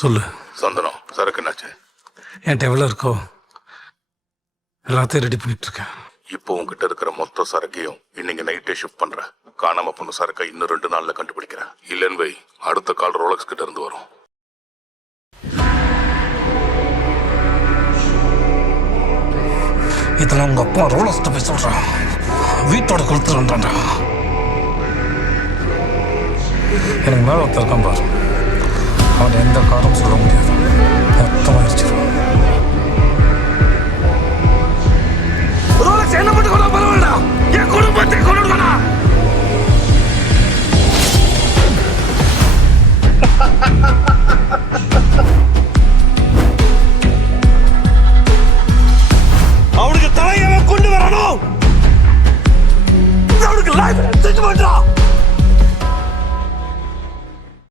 சொல்லு. சந்தனம், சரக்கு என்னாச்சு? என்கிட்ட எவ்வளோ இருக்கோ எல்லாத்தையும் ரெடி பண்ணிட்டு இருக்கேன். இப்போ உங்ககிட்ட இருக்கிற மொத்த சரக்கையும் இன்னைக்கு நைட்டே ஷிஃப்ட் பண்ற. காணாம போன சரக்கை இன்னும் 2 நாள்ல கண்டுபிடிக்கிறேன். இல்லன்னு வை, அடுத்த கால் ரோலக்ஸ் கிட்ட இருந்து வரும். இதெல்லாம் உங்க அப்பா ரோலக்ஸ்ட்ட போய் சொல்றான். வீட்டோட கொடுத்துருன்றான்டா. எனக்கு மேல ஒருத்தர் இருக்கான் பாரு, அவன் எந்த காரணம் சொல்ல முடியாது. மொத்தமாக அடிச்சிருவான். ரோலக்ஸ் என்ன மட்டும் கொள்ள பரவாயில்ல, என் குடும்பத்தை கொண்டு